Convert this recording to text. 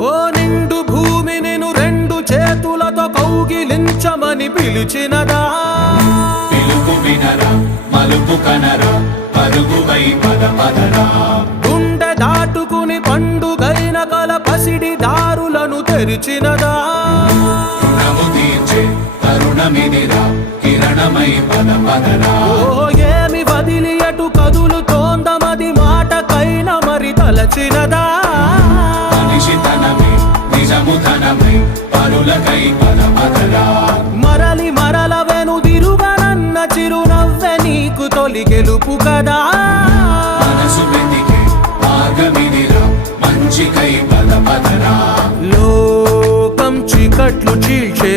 ఓ నిండు భూమి నిన్ను రెండు చేతులతో కౌగిలించమని పిలిచినదా? పిలుపు వినరా, మలుపు కనరా, పరుగువై పద పదరా. గుండె దాటుకుని పండుగైన కల పసిడి దారులను తెరిచినదా? రుణము తీర్చే తరుణమిదిరా, కిరణమై పద పదరా. ఓ ఏమి వదిలి అటు కదులుతోందమది మాటకైన మరి తలచినదా? మనిషితనమే నిజముతనమై పరులకై పద పదరా. మరలి మరల వెనుదిరుగనన్న చిరునవ్వె నీకు తొలి గెలుపు కదా? మనసు వెతికే మార్గమిదిరా, మంచికై పద పదరా. లోకం చీకట్లు చీల్చే